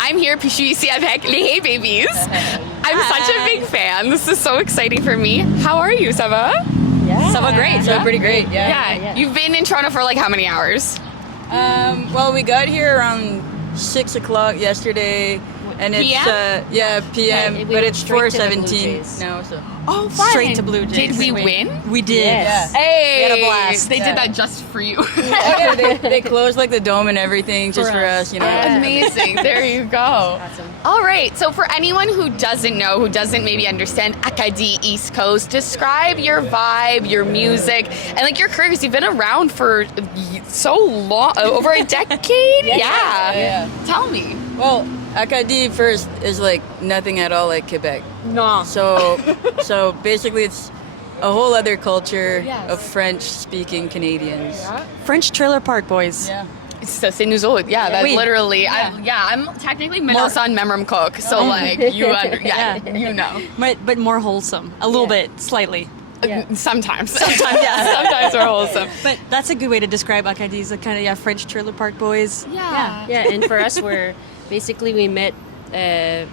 I'm here puis je suis ici avec les Hey Babies. I'm such a big fan. This is so exciting for me. How are you, ça va? Yeah. Ça va great. So pretty great. Yeah. You've been in Toronto for like how many hours? Well, we got here around 6 o'clock yesterday, and it's PM, we but went it's straight to the Blue 4:17 Jays. now. So Oh, fun. Straight to Blue Jays. Did we win? We did. Yes. Hey, We had a blast. They Yeah. did that just for you. they closed like the dome and everything just for us, you know. Amazing. There you go. Awesome. All right. So for anyone who doesn't know, who doesn't maybe understand Acadie East Coast, describe your vibe, your music, and like your career, because you've been around for so long, over a decade. Yeah. Tell me. Well, Acadie first is like nothing at all like Quebec. No. So basically it's a whole other culture Yes. of French-speaking Canadians. French Trailer Park Boys. Yeah. So c'est nous autres. Yeah, that's Oui. literally. I'm technically Minnesotan Memram Cook, so like you you know. But more wholesome. A little bit, slightly. Sometimes. yeah. Sometimes we're wholesome. But that's a good way to describe Acadie. Is a kind of French Trailer Park Boys. Yeah, and for us, we met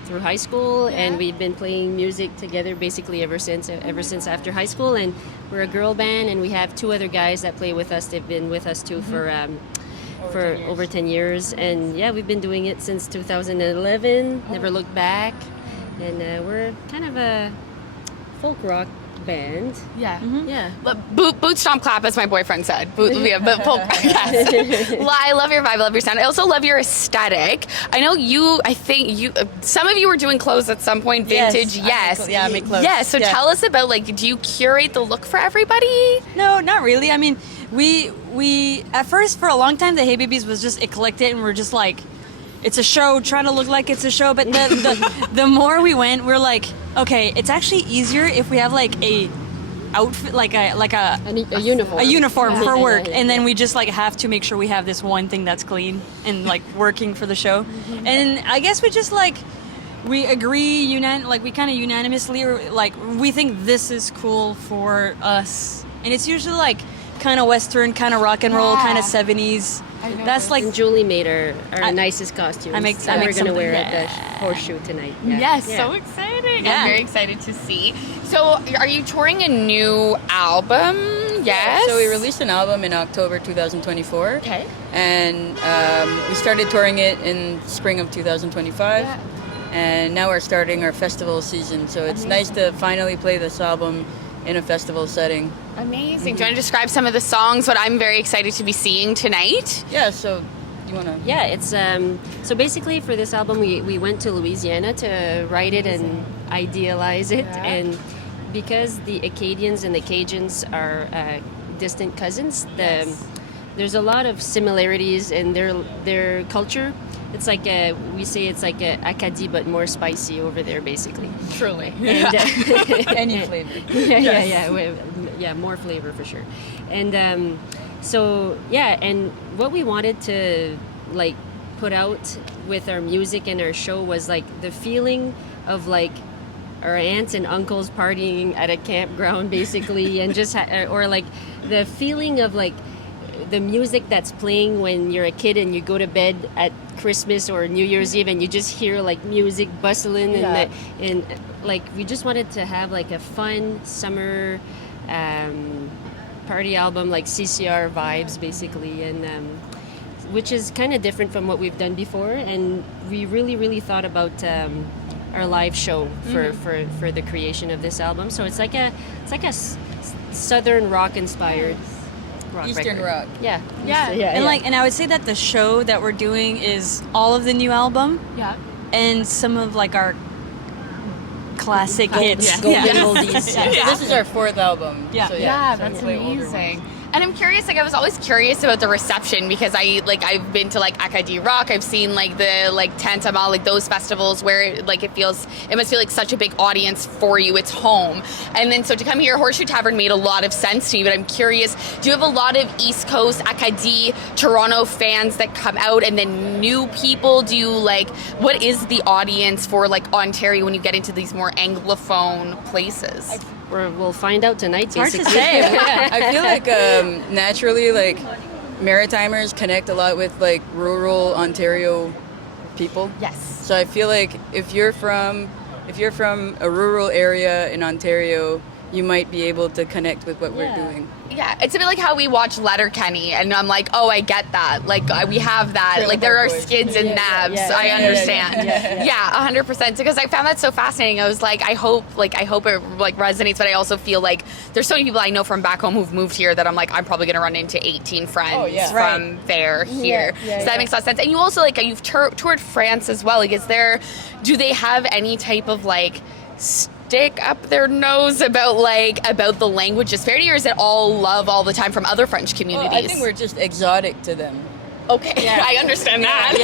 through high school, and we've been playing music together basically ever since after high school. And we're a girl band, and we have two other guys that play with us. They've been with us too for over 10 years, and we've been doing it since 2011. Never looked back, and we're kind of a folk rock band. Yeah. Yeah. Boot stomp clap, as my boyfriend said. Boot, yes. Well, I love your vibe, I love your sound. I also love your aesthetic. I know I think some of you were doing clothes at some point, vintage, yes. I make clothes. Yes, so tell us about, like, do you curate the look for everybody? No, not really. I mean, we at first for a long time the Hey Babies was just eclectic, and we're just like, it's a show, trying to look like it's a show. But the more we went, we're like, okay, it's actually easier if we have like a outfit, like a uniform. a uniform for work, Yeah. and then we just like have to make sure we have this one thing that's clean and like working for the show. And I guess we just like we agree we kind of unanimously like we think this is cool for us, and it's usually like kind of Western, kind of rock and roll, kind of 70s. That's like And Julie made our nicest costumes. I make that we're something. gonna wear at the Horseshoe tonight. Yeah. Yes, Yeah. so exciting. Yeah. I'm very excited to see. So, are you touring a new album? Yes. So we released an album in October 2024. Okay. And we started touring it in spring of 2025. Yeah. And now we're starting our festival season. So it's nice to finally play this album in a festival setting. Amazing. Do you want to describe some of the songs, what I'm very excited to be seeing tonight? Yeah, so you want to... Yeah, it's so basically for this album we went to Louisiana to write it and idealize it, and because the Acadians and the Cajuns are distant cousins, there's a lot of similarities in their culture. It's like we say it's like a Acadie but more spicy over there, basically. Truly. And, Any flavor. Yeah, more flavor for sure. And and what we wanted to like put out with our music and our show was like the feeling of like our aunts and uncles partying at a campground basically, and just or like the feeling of like the music that's playing when you're a kid and you go to bed at Christmas or New Year's Eve and you just hear like music bustling and like we just wanted to have like a fun summer party album, like CCR vibes basically, and which is kind of different from what we've done before, and we really thought about our live show for the creation of this album. So it's like a southern rock inspired rock Eastern record. rock. Yeah. And I would say that the show that we're doing is all of the new album Yeah. and some of like our classic hits. Golden oldies. So this is our fourth album. Yeah. So, Yeah, so that's we play older amazing. ones. And I'm curious, like I was always curious about the reception because I've been to like Acadie Rock, I've seen like the like Tantamar, like those festivals where it must feel like such a big audience for you, it's home. And then so to come here, Horseshoe Tavern made a lot of sense to me, but I'm curious, do you have a lot of East Coast, Acadie, Toronto fans that come out, and then new people? Do you like, what is the audience for like Ontario when you get into these more Anglophone places? We'll find out tonight. Hard to basically. say. I feel like naturally, like Maritimers connect a lot with like rural Ontario people. Yes. So I feel like if you're from a rural area in Ontario, you might be able to connect with what we're doing. Yeah, it's a bit like how we watch Letterkenny, and I'm like, oh, I get that. Like, we have that. Trailer Like, there are Park Boys. skids and nabs. I yeah, understand. yeah. 100%. Because I found that so fascinating. I was like, I hope it like resonates, but I also feel like there's so many people I know from back home who've moved here that I'm like, I'm probably going to run into 18 friends from there here. So that makes a lot of sense. And you also, like, you've toured France as well. Like, do they have any type of, like, stick up their nose about the language disparity, or is it all love all the time from other French communities? Well, I think we're just exotic to them. Okay, I understand that.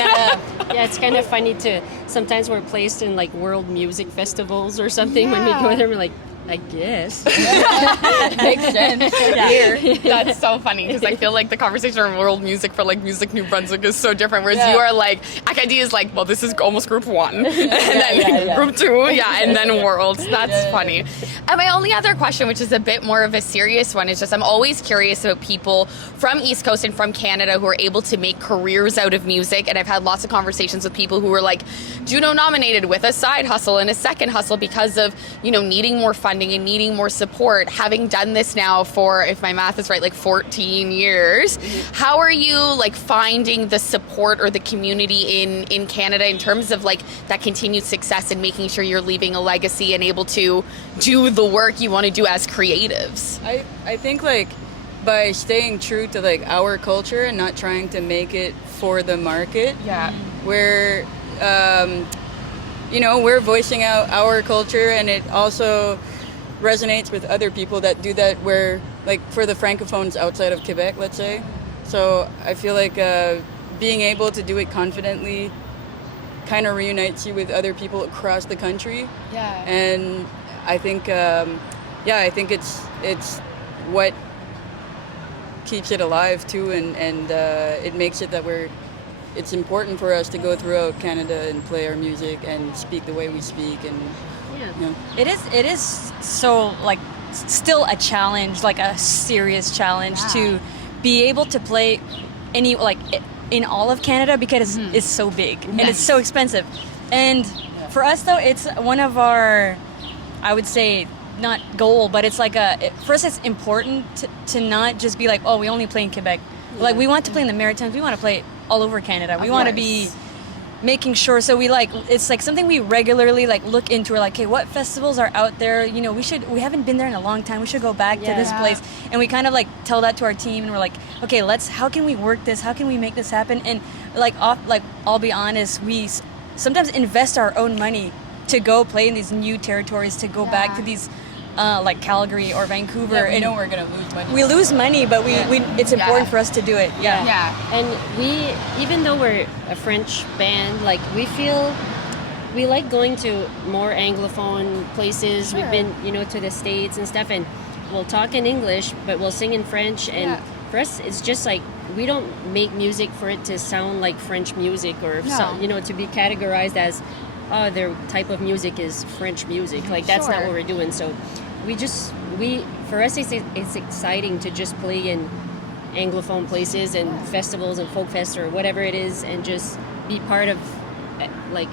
Yeah, it's kind of funny to sometimes we're placed in like world music festivals or something when we go there. We're like, I guess. Makes sense. Here. That's so funny because I feel like the conversation around world music for like Music New Brunswick is so different. Whereas you are like, Acadie is like, well, this is almost group one, and then group two, and then worlds. That's funny. And my only other question, which is a bit more of a serious one, is just I'm always curious about people from East Coast and from Canada who are able to make careers out of music. And I've had lots of conversations with people who were like Juno nominated with a side hustle and a second hustle because of, needing more funding and needing more support. Having done this now for, if my math is right, like 14 years, how are you like finding the support or the community in Canada in terms of like that continued success and making sure you're leaving a legacy and able to do the work you want to do as creatives? I think like by staying true to like our culture and not trying to make it for the market, we're we're voicing out our culture, and it also resonates with other people that do that, where like for the francophones outside of Quebec, let's say. So I feel like being able to do it confidently kind of reunites you with other people across the country. And I think I think it's what keeps it alive too, and it makes it that it's important for us to go throughout Canada and play our music and speak the way we speak. And It is so like still a challenge, like a serious challenge to be able to play any like in all of Canada because it's so big and it's so expensive. And for us though, it's one of our, I would say, not goal, but it's like for us it's important to not just be like, oh, we only play in Quebec. Like we want to play in the Maritimes, we want to play all over Canada. We want to be making sure, so it's like something we regularly like look into. We're like, okay, what festivals are out there? We haven't been there in a long time. We should go back to this place. And we kind of like tell that to our team, and we're like, okay, how can we work this? How can we make this happen? And I'll be honest, we sometimes invest our own money to go play in these new territories, to go back to these like Calgary or Vancouver. Yeah, we know we're gonna lose money. We lose money, but it's important for us to do it. And we, even though we're a French band, like we like going to more Anglophone places. We've been, to the States and stuff, and we'll talk in English, but we'll sing in French. And for us, it's just like we don't make music for it to sound like French music, or to be categorized as, oh, their type of music is French music. Like that's not what we're doing. So for us it's exciting to just play in Anglophone places and festivals and folk fest or whatever it is, and just be part of like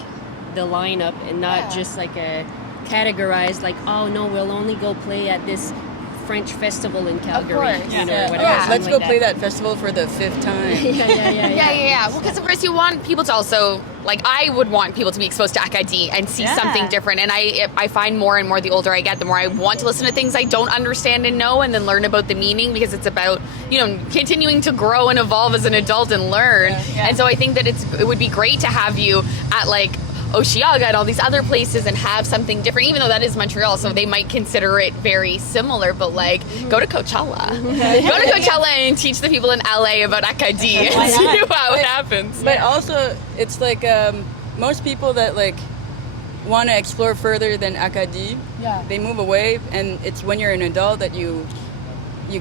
the lineup, and not just like categorized like, oh no, we'll only go play at this French festival in Calgary, or whatever. Let's go play that festival for the 5th time. Yeah. Well, because of course you want people to also, like, I would want people to be exposed to Acadie and see something different. And I find more and more the older I get, the more I want to listen to things I don't understand and know, and then learn about the meaning, because it's about continuing to grow and evolve as an adult and learn. And so I think that it would be great to have you at like Osheaga and all these other places and have something different, even though that is Montreal, so they might consider it very similar, but like go to Coachella. Go to Coachella and teach the people in LA about Acadie and see how it happens. But also, it's like most people that like want to explore further than Acadie, they move away, and it's when you're an adult that you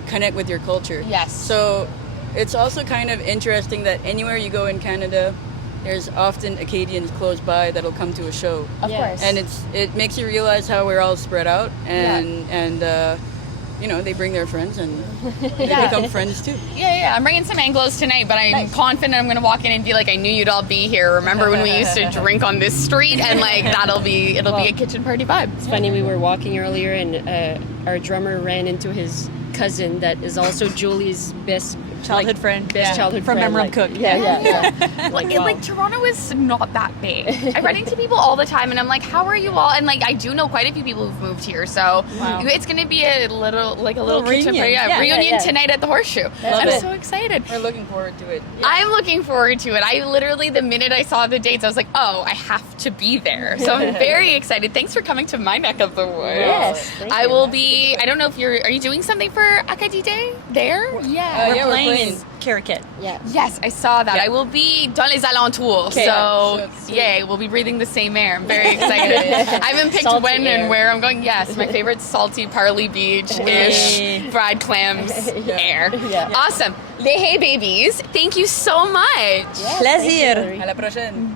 connect with your culture. So it's also kind of interesting that anywhere you go in Canada, there's often Acadians close by that'll come to a show. Of course. And it makes you realize how we're all spread out, and they bring their friends and they become friends too. Yeah. I'm bringing some Anglos tonight, but I'm confident I'm going to walk in and be like, I knew you'd all be here. Remember when we used to drink on this street? And like, it'll be a kitchen party vibe. It's funny, we were walking earlier and our drummer ran into his cousin that is also Julie's best Childhood friend. childhood from friend. Emerald Cook. Yeah. Like Toronto is not that big. I run into people all the time, and I'm like, "How are you all?" And like, I do know quite a few people who've moved here, so it's going to be a little kitchen reunion. party, reunion tonight at the Horseshoe. I'm it. so excited. We're looking forward to it. I'm looking forward to it. I literally, the minute I saw the dates, I was like, "Oh, I have to be there." So I'm very excited. Thanks for coming to my neck of the woods. Yes, thank I you. will be. I don't know if are you doing something for Acadie Day there? Yeah. yeah, we're Playing playing. in Caracat. Yeah. Yes, I saw that. I will be dans les alentours. Okay. So, Sweet. yay, we'll be breathing the same air. I'm very excited. I haven't picked Salty when air. and where I'm going. Yes, my favorite salty Parley Beach-ish Hey. fried clams air. Yeah. Awesome. Les Hey Babies, thank you so much. Plaisir. A la prochaine.